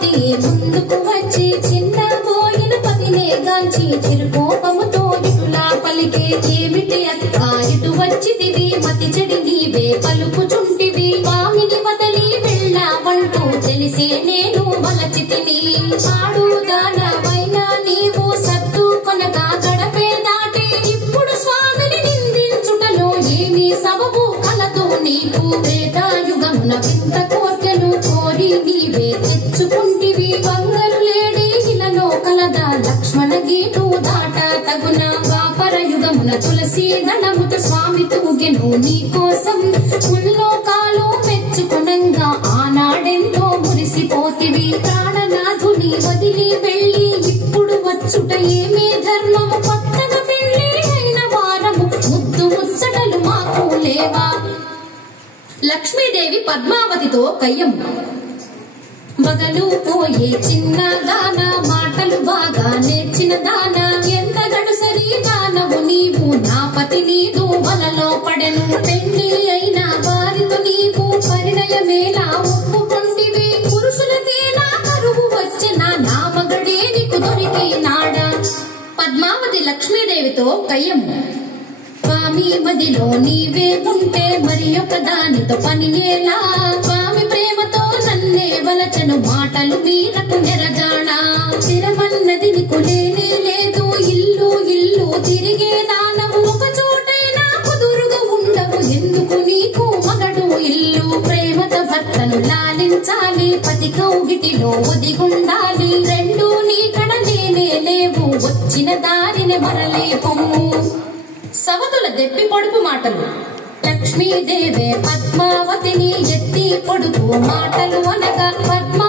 పద్మావతి ముందుకు వచ్చి చిన్న పోయిన పతినే గాంచి చిరుకోపముతో ఇటులా పలికే ఏమిటి అక్క ఇటు వచ్చిదివి మతి చెడి నీవే పలుకుచుంటివి స్వామిని వదలి వెళ్ళావంటూ తెలిసే నేను వలచితిని ఆడుదానవైనా నీవు సత్తు కొనగా గడపే దాటి ఇప్పుడు స్వామిని నిందించుటలో ఏమీ సబబు కలదు నీకు త్రేతాయుగమున వింత కోర్కెలు కోరి నీవే తెచ్చుకుంటివి బంగారు లేడి ఇలలో కలదా లక్ష్మణ గీటు దాట తగున ద్వాపర యుగమున తులసి దళముత స్వామి తూగెను నీ కోసం ముల్లోకాలు మెచ్చుకునంగా ఆనాడెంతో మురిసిపోతివి ప్రాణనాథుని వదిలి వెళ్ళి ఇప్పుడు వచ్చుట ఏమే ధర్మము కొత్తగా పెళ్లి అయిన వారము ముద్దు ముచ్చటలు మాకు లేవా లక్ష్మీదేవి పద్మావతితో కయ్యము మొదలు పోయే చిన్న దాన మాటలు బాగా నేర్చిన దాన ఎంత గడుసరి దానవు నీవు నా పతి నీదు వలలో పడెను పెళ్లి అయిన వారితో నీవు పరిణయమేలా ఒప్పుకొంటివి పురుషులకేలా కరువు వచ్చిన నా మగడే నీకు దొరికినాడా పద్మావతి లక్ష్మీదేవితో కయ్యము స్వామి మదిలో నీవే ఉంటే మరి ఒక దానితో పని ఎలా స్వామి ప్రేమతో నన్నే వలచను మాటలు మీరకు నెరజానా స్థిరమన్నది నీకు లేనే లేదు ఇల్లు ఇల్లు తిరిగే దానవు ఒక చోటైనా కుదురుగా ఉండవు ఎందుకు నీకు మగడు ఇల్లు ప్రేమతో భర్తను లాలించాలి పతి కౌగిటిలో ఒదిగుండాలి రెండు నీ కడ లేనే లేవు వచ్చిన దారిని మరలే పొమ్ము సవతుల దెప్పి పొడుపు మాటలు లక్ష్మీదేవే పద్మావతిని ఎత్తి పొడుపు మాటలు అనగా పద్మ